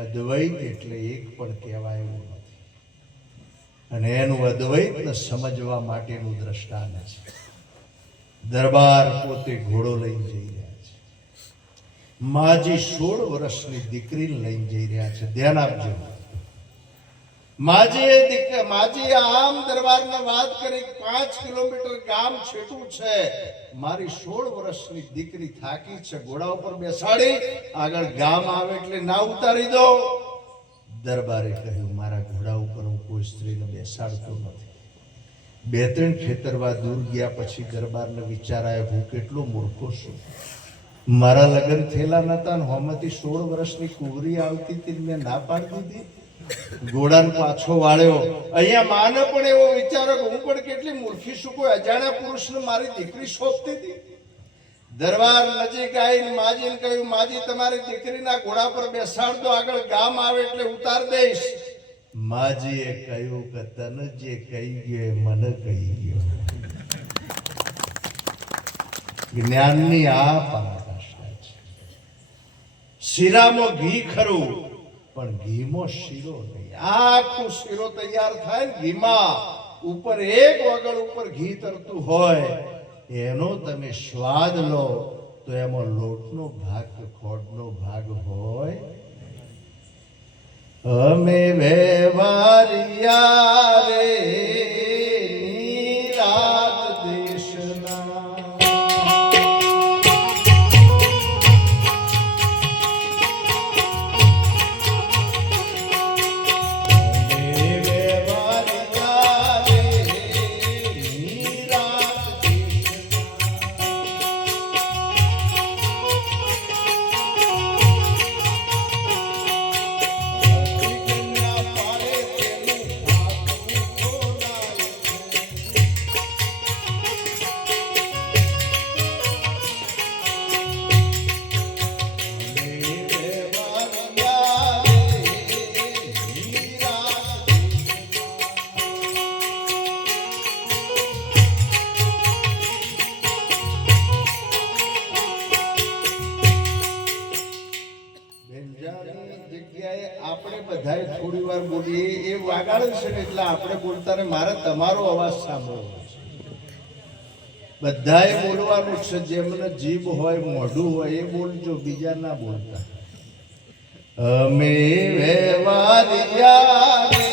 અદ્વૈત એટલે એક પણ કહેવાય એવું નથી. અને એનું અદ્વૈતને સમજવા માટેનું દ્રષ્ટાંત છે. દરબાર પોતે ઘોડો લઈને જઈ રહ્યા છે. માજી 16 વર્ષની દીકરીને લઈને જઈ રહ્યા છે. ધ્યાન આપજો. માજી આમ દરબારને વાત કરી 5 કિલોમીટર ગામ છેટું છે. મારી 16 વર્ષની દીકરી થાકી છે, ઘોડા ઉપર બેસાડી આગળ ગામ આવે એટલે ના ઉતારી દો. દરબારે કહ્યું મારા ઘોડા ઉપર હું કોઈ સ્ત્રીને બેસાડતો નથી. 2-3 ખેતરવા દૂર ગયા પછી દરબારને વિચાર આવ્યો હું કેટલો મૂર્ખો છું. મારા લગ્ન થયેલા નતા ને હોમાંથી 16 વર્ષની કુંવરી આવતી હતી મેં ના પાડી દીધી. ઘોડાને પાછો વાળ્યો. અહીંયા માને પણ એવો વિચારો કે હું પણ કેટલી મૂર્ખી છું, કોઈ અજાણ્યા પુરુષને મારી દીકરી શોભતી હતી. દરબાર નજીક આવીને માજીને કહ્યું માજી તમારી દીકરીના ઘોડા પર બેસાડ દો, આગળ ગામ આવે એટલે ઉતાર દઈશ. માજીએ કહ્યું કે તને જે કહી ગયો મને કહી ગયો. જ્ઞાનની આ પરાકાષ્ઠા છે. શીરામાં ઘી ખરું પણ ઘીમાં શીરો નહીં. આખું શીરો તૈયાર થાય ને ઘીમાં ઉપર એક વગળ ઉપર ઘી તરતું હોય એનો તમે સ્વાદ લો તો એમાં લોટનો ભાગ કે ખોડનો ભાગ હોય. અમે વેવારિયા રે નિરાત દેશના આપણે બધાએ થોડી વાર બોલીએ એ વાગાડે છે ને એટલે આપણે બોલતા ને મારે તમારો અવાજ સાંભળવો છે. બધાએ બોલવાનું છે. જેમને જીભ હોય મોઢું હોય એ બોલજો, બીજા ના બોલતા. અમે વેવારિયા રે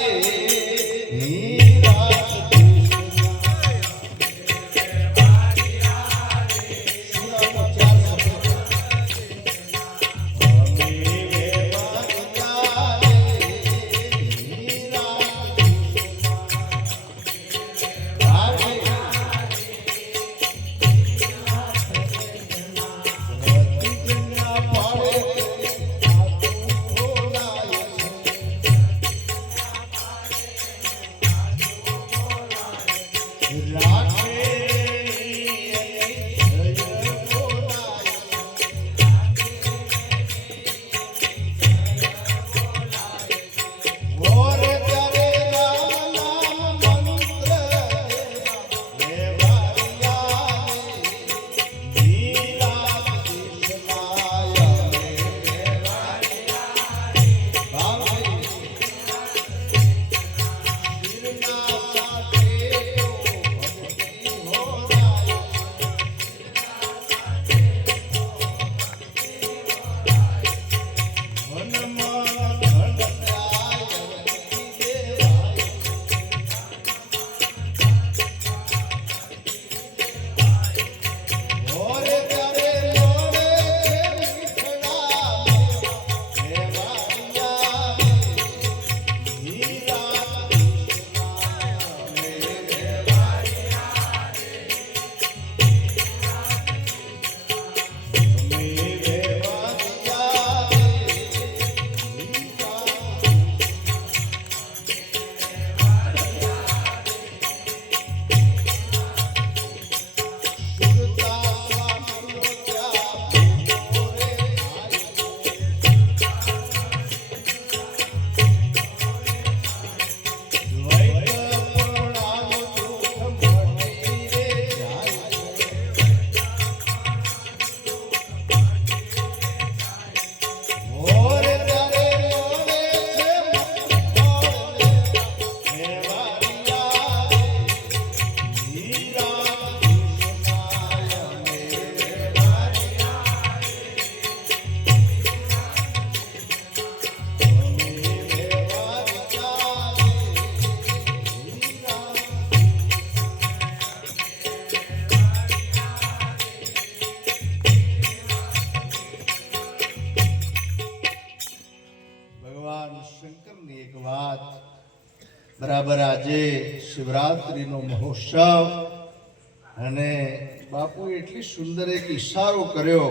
બરાબર આજે શિવરાત્રીનો મહોત્સવ અને બાપુએ એટલી સુંદર એક ઈશારો કર્યો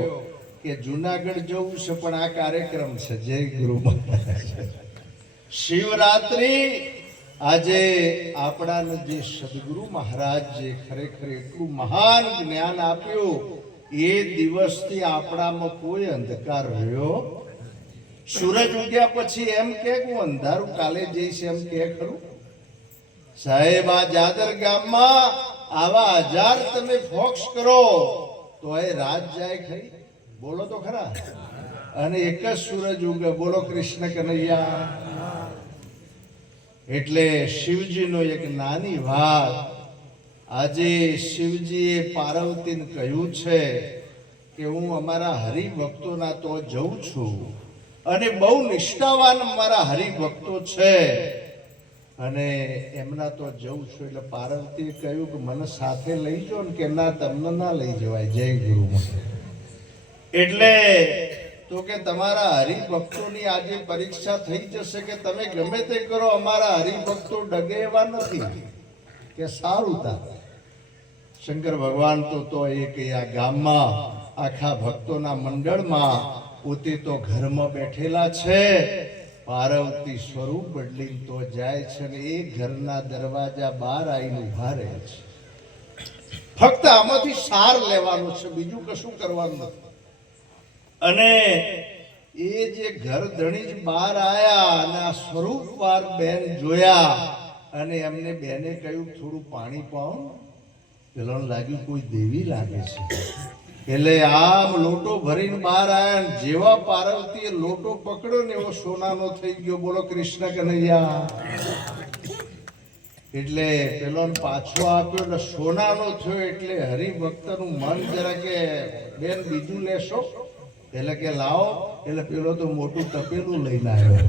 કે જુનાગઢ જવું છે પણ આ કાર્યક્રમ છે. જય ગુરુ મહારાજ. શિવરાત્રી આજે આપણાને જે સદગુરુ મહારાજ જે ખરેખર એટલું મહાન જ્ઞાન આપ્યું એ દિવસથી આપણામાં કોઈ અંધકાર રહ્યો. સૂરજ ઉગ્યા પછી એમ કે હું અંધારું કાલે જઈશ એમ કે ખરું સાહેબ? આ જાદર ગામમાં આવા 1000 તમે ફોક્સ કરો તો એ રાત જાય ખરી? બોલો તો ખરા. અને એક જ સૂરજ ઉગે. બોલો કૃષ્ણ કનૈયા. એટલે શિવજીનો એક નાની વાત. આજે શિવજીએ પાર્વતીને કહ્યું છે કે હું અમારા હરિભક્તોના તો જઉં છું અને બહુ નિષ્ઠાવાન અમારા હરિભક્તો છે અને એમના તો જઉં છું. એટલે પાર્વતીએ કહ્યું કે મને સાથે લઈ જાઓ ને. કે ના, તમને ના લઈ જવાય. જય ગુરુ મહારાજ. એટલે તો કે તમારા હરિભક્તોની આજે પરીક્ષા થઈ જશે કે તમે ગમે તે કરો, અમારા હરિભક્તો ડગે એવા નથી. કે સારું. તા શંકર ભગવાન તો એક આ ગામમાં આખા ભક્તોના મંડળમાં પોતે તો ઘરમાં બેઠેલા છે. પાર્વતી સ્વરૂપ બદલીને તો જાય છે ને એ ઘરના દરવાજા બહાર આવીને ઉભા રહે છે. ફક્ત આમાંથી સાર લેવાનો છે, બીજું કશું કરવાનું નથી. અને એ જે ઘર ધણી જ બહાર આયા અને આ સ્વરૂપવાર બેન જોયા અને એમને બેને કહ્યું થોડું પાણી પાઉં. પેલાને લાગ્યું કોઈ દેવી લાગે છે. એટલે આમ લોટો ભરીને બહાર આયા. જેવા પાર્વતીએ લોટો પકડ્યો ને એવો સોનાનો થઈ ગયો. બોલો કૃષ્ણ કનૈયા. એટલે પેલો પાછો આપ્યો એટલે સોનાનો થયો. એટલે હરિભક્તનું મન જરા કે બેન બીજું લેશો? એટલે કે લાવો. એટલે પેલો તો મોટું તપેલું લઈને આવ્યો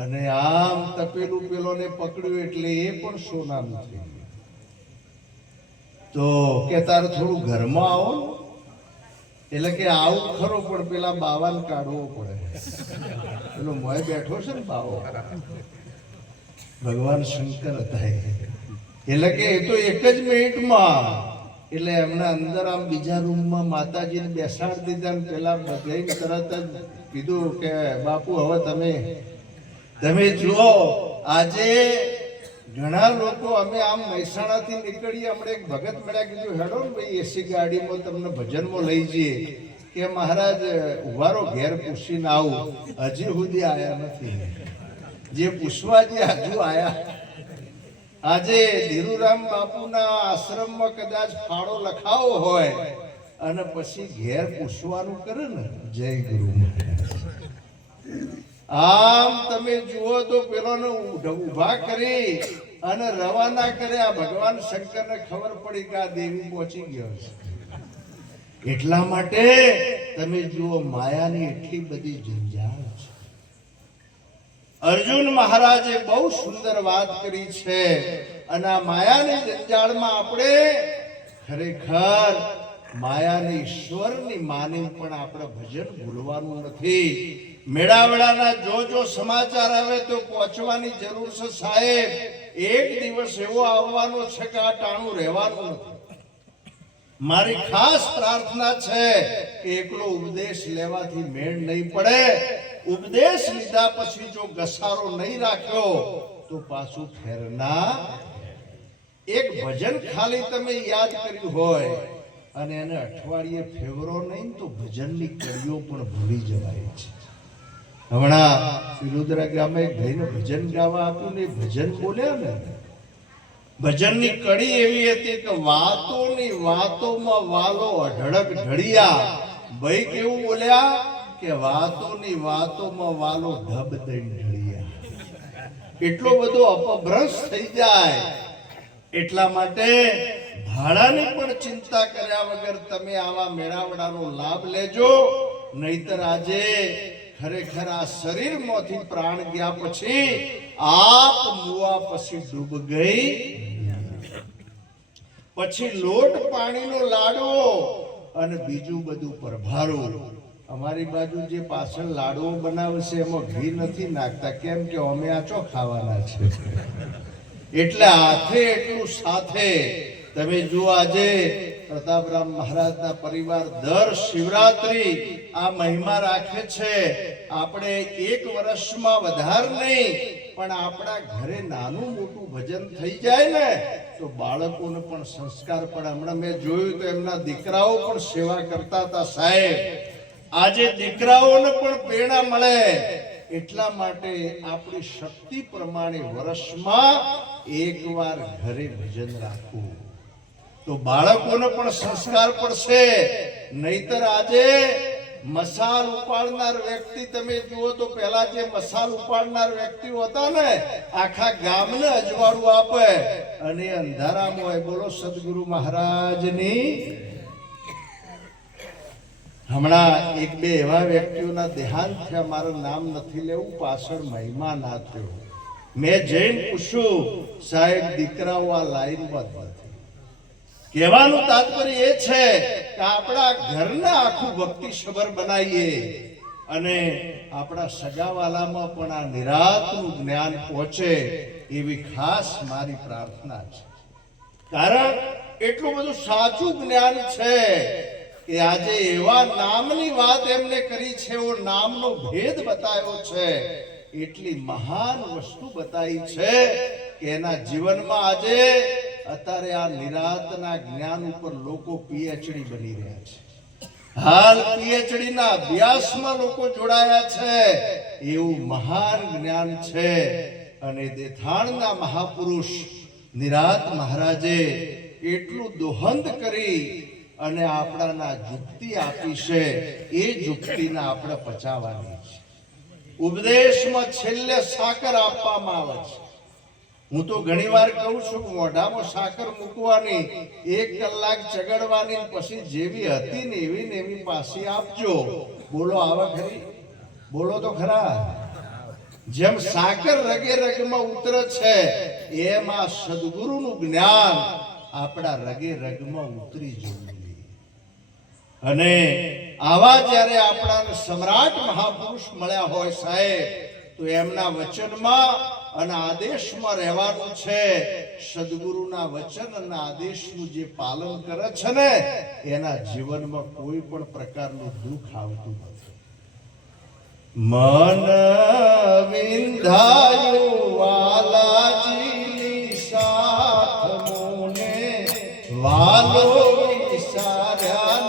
અને આમ તપેલું પેલોને પકડ્યું એટલે એ પણ સોનાનું થઈ ગયું. તો કે તારે થોડું ઘરમાં આવો. એટલે કે આવું ખરો પણ પેલા બાવાને કાઢવો પડે. પેલો મોય બેઠો છે ને બાવો, ભગવાન શંકર હતા. એટલે કે એ તો એક જ મિનિટમાં. એટલે એમને અંદર આમ બીજા રૂમમાં માતાજીને બેસાડી દીધા. પેલા બધાને તરત જ કીધું કે બાપુ હવે તમે જુઓ. આજે ઘણા લોકો અમે આમ મહેસાણાથી નીકળીએ, હમણાં એક ભગત મળ્યા. કીધું હેડો ને ભાઈ એસી ગાડીમાં તમને ભજનમાં લઈ જઈએ. કે મહારાજ ઉભારો ઘેર પૂછીને આવું. હજી સુધી આયા નથી. જે પૂછવા જે હજુ આયા. આજે ધીરુરામ બાપુના આશ્રમમાં કદાચ ફાળો લખાવો હોય અને પછી ઘેર પૂછવાનું કરે ને. જય ગુરુ મહારાજ. આમ તમે જુઓ તો પેલોને ઉભા કરી અને રવાના કર્યા. ભગવાન શંકરને ખબર પડી કે આ દેવી પહોંચી ગયો છે. એટલા માટે તમે જુઓ માયાની એટલી બધી જંજાળ છે. અર્જુન મહારાજે બહુ સુંદર વાત કરી છે. અને આ માયાની જંજાળમાં આપણે ખરેખર માયાને ઈશ્વરની માની પણ આપણે ભજન ભૂલવાનું નથી. મેળાવડાના જો સમાચાર આવે તો પહોંચવાની જરૂર છે સાહેબ. એક દિવસ એવો આવવાનો છે કે આ ટાણું રહેવાનું નથી. મારી ખાસ પ્રાર્થના છે કે એકલો ઉપદેશ લેવાથી મેળ નહીં પડે. ઉપદેશ લીધા પછી જો ઘસારો નહીં રાખ્યો તો પાછું ફેરના. એક ભજન ખાલી તમે યાદ કર્યું હોય અને એને અઠવાડિયે ફેવરો નહીં તો ભજનની કડીઓ પણ ભૂલી જવાય છે. હમણાં વિરુદ્રા ગામે એક ભાઈને ભજન ગાવા આપ્યું ને ભજન બોલ્યા ને. ભજનની કડી એવી હતી કે વાતોની વાતોમાં વાલો અઢળક ઢળિયા. ભાઈ કેવું બોલ્યા કે વાતોની વાતોમાં વાલો ઢબ દઈને ઢળિયા. એટલો બધો અપભ્રંશ થઈ જાય. એટલા માટે ભાડાની પણ ચિંતા કર્યા વગર તમે આવા મેળાવડાનો લાભ લેજો. નહીતર આજે ખરેખર આ શરીરમાંથી પ્રાણ ગયા પછી આપ મુવા પછી ડૂબ ગઈ. પછી લોટ પાણીનો લાડવો અને બીજું બધું પરભારું. અમારી બાજુ જે પાછળ લાડવો બનાવશે એમાં ઘી નથી નાખતા, કેમ કે અમે આ ચો ખાવાના છે. એટલે હાથે એટલું સાથે તમે જુઓ, આજે પ્રતાપરામ મહારાજના પરિવાર દર શિવરાત્રી આ મહિમા રાખે છે. આપણે એક વર્ષમાં વધારે નહીં, પણ આપણા ઘરે નાનું મોટું ભજન થઈ જાય ને તો બાળકોને પણ સંસ્કાર પડે. હમણાં મેં જોયું તો એમના દીકરાઓ પણ સેવા કરતા હતા. સાહેબ, આજે દીકરાઓને પણ પ્રેરણા મળે, એટલા માટે આપણી શક્તિ પ્રમાણે વર્ષમાં એકવાર ઘરે ભજન રાખવું તો બાળકોને પણ સંસ્કાર પડશે. નહીતર આજે મસાલ ઉપાડનાર વ્યક્તિ તમે જુઓ તો પહેલા જે મસાલ ઉપાડનાર વ્યક્તિઓ હતા ને, આખા ગામને અજવાળું આપે અને અંધારામાં હોય. બોલો સદગુરુ મહારાજની. હમણાં એક બે એવા વ્યક્તિઓના દેહાંત થયા, મારું નામ નથી લેવું, પાછળ મહિમા ના થયો. મેં જઈને પૂછ્યું, સાહેબ દીકરાઓ આ લાઈનમાં જ નથી. કહેવાનું તાત્પર્ય એ છે કે આપણા ઘરને આખું ભક્તિ સભર બનાવીએ અને આપણા સગાવાલામાં પણ આ નિરાતનું જ્ઞાન પહોંચે એવી ખાસ મારી પ્રાર્થના છે. કારણ એટલું બધું સાચું જ્ઞાન છે કે આજે એવા નામની વાત એમને કરી છે, એવો નામનો ભેદ બતાવ્યો છે, એટલી મહાન વસ્તુ બતાવી છે કે એના જીવનમાં આજે અત્યારે આ નિરાતના જ્ઞાન ઉપર લોકો પીએચડી બની રહ્યા છે. હાલ પીએચડી ના અભ્યાસમાં લોકો જોડાયા છે. એવું મહાન જ્ઞાન છે. અને દેથાણના મહાપુરુષ નિરાત મહારાજે એટલું દોહંદ કરી અને આપણાના યુક્તિ આપી છે. એ યુક્તિના આપણે પચાવવાની છે. ઉપદેશમાં છેલ્લે સાકર આપવામાં આવે છે. હું તો ઘણી વાર કહું છું, મોઢામાં સાકર મૂકવાની, 1 કલાક ચગડવાની, પછી જેવી હતી ને એવી પાછી આપજો. બોલો આવે ખરી? બોલો તો ખરા. જેમ સાકર રગે રગમાં ઉતરે છે, એમ આ સદગુરુનું જ્ઞાન આપણા રગે રગમાં ઉતરી જવું. અને આવા જ્યારે આપણા સમ્રાટ મહાપુરુષ મળ્યા હોય સાહેબ, તો એમના વચનમાં અને આદેશમાં રહેવાનું છે. સદગુરુના વચન અને આદેશનું જે પાલન કરે છે ને, એના જીવનમાં કોઈ પણ પ્રકારનું દુઃખ આવતું નથી. મન વિંધાયું વાલાજીની સાથ મોને, વાલો વિસાર્યા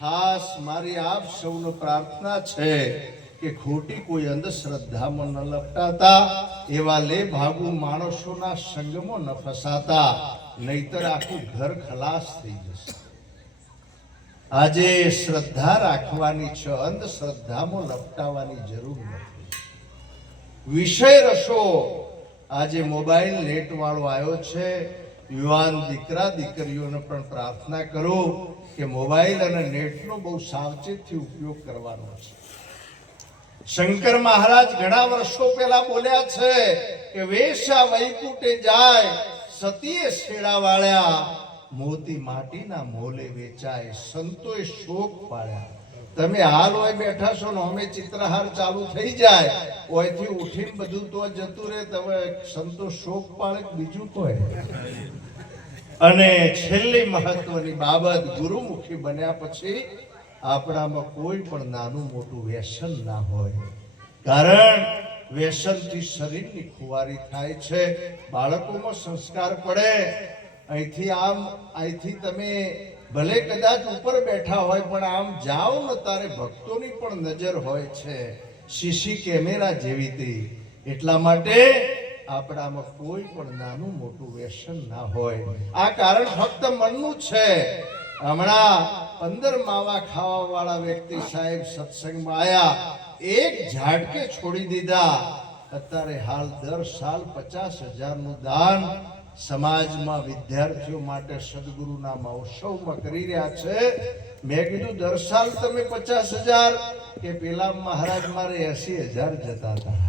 ખાસ મારી આપ સૌને પ્રાર્થના છે કે ખોટી કોઈ અંધશ્રદ્ધામાં ન લપટાતા, એવા લે ભાગુ માણસોના સંગમાં ન ફસાતા, નહીતર આખું ઘર ખલાસ થઈ જશે. આજે શ્રદ્ધા રાખવાની છે, અંધશ્રદ્ધામાં લપટાવાની જરૂર નથી. વિષય રસો આજે મોબાઈલ નેટ વાળો આવ્યો છે. યુવાન દીકરા દીકરીઓને પણ પ્રાર્થના કરું કે મોબાઈલ અને નેટનો બહુ સાવચેતથી ઉપયોગ કરવાનો છે. શંકર મહારાજ ઘણા વર્ષો પહેલા બોલ્યા છે કે વેશા વૈકુંઠે જાય, સતીએ શેડા વાળ્યા, મોતી માટીના મોલે વેચાય, સંતોએ શોક પાડ્યા. તમે હાલ હોય બેઠા છો ને અમે ચિત્રહાર ચાલુ થઈ જાય, ઓયથી ઉઠીને બધું તો જતું રહે, તમે સંતો શોક પાડે બીજું તો. અને છેલ્લી મહત્વની બાબત, ગુરુમુખી બન્યા પછી આપણામાં કોઈ પણ નાનું મોટું વ્યસન ના હોય. કારણ વ્યસનથી શરીરની ખુવારી થાય છે, બાળકોમાં સંસ્કાર પડે. અહીંથી તમે ભલે કદાચ ઉપર બેઠા હોય પણ આમ જાઓ ને તારે ભક્તોની પણ નજર હોય છે, સીસી કેમેરા જેવી. એટલા માટે આપણામાં કોઈ પણ નાનું મોટું વ્યસન ના હોય. આ કારણ ફક્ત મનનું છે. હમણાં 15 માવા ખાવા વાળા વ્યક્તિ સાહેબ સત્સંગમાં આયા, એક ઝાડકે છોડી દીધા. અત્યારે હાલ દર સાલ 50,000 નું દાન સમાજમાં વિદ્યાર્થીઓ માટે સદગુરુના મહોત્સવમાં કરી રહ્યા છે. મેં કીધું દર સાલ તમે 50,000 કે પેલા મહારાજ મારે 80,000 જતા હતા.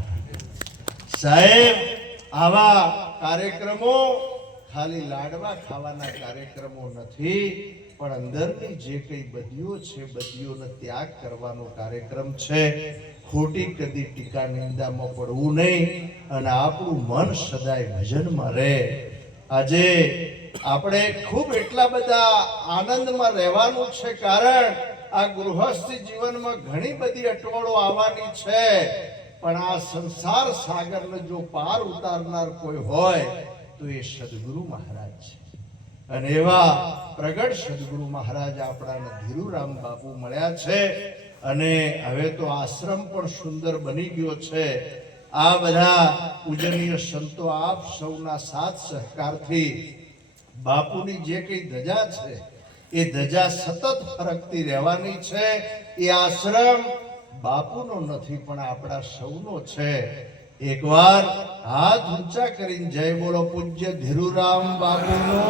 સાહેબ આવા કાર્યક્રમો ખાલી લાડવા ખાવાના કાર્યક્રમો નથી, પણ અંદરની જે કઈ બદીઓ છે બદીઓનો ત્યાગ કરવાનો કાર્યક્રમ છે. ખોટી કદી ટીકા નિંદામાં પડવું નહીં અને આપણું મન સદાય ભજનમાં રહે. આજે આપણે ખૂબ એટલા બધા આનંદમાં રહેવાનું છે, કારણ આ ગૃહસ્થી જીવનમાં ઘણી બધી અટવળો આવવાની છે. પણ આ સંસાર સાગરને જો પાર ઉતારનાર કોઈ હોય તો એ સદગુરુ મહારાજ છે. અને એવા પ્રગટ સદગુરુ મહારાજ આપણાને ધીરુરામ બાપુ મળ્યા છે. અને હવે તો આશ્રમ પણ સુંદર બની ગયો છે. આ બધા પૂજનીય સંતો આપ સૌના સાથ સહકારથી બાપુની જે કઈ ધજા છે એ ધજા સતત ફરકતી રહેવાની છે. એ આશ્રમ બાપુનો નથી પણ આપણા સૌનો છે. એકવાર હાથ ઊંચા કરીને જય બોલો પૂજ્ય ધીરુરામ બાપુનો,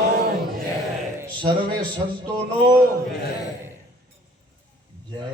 સર્વે સંતોનો જય.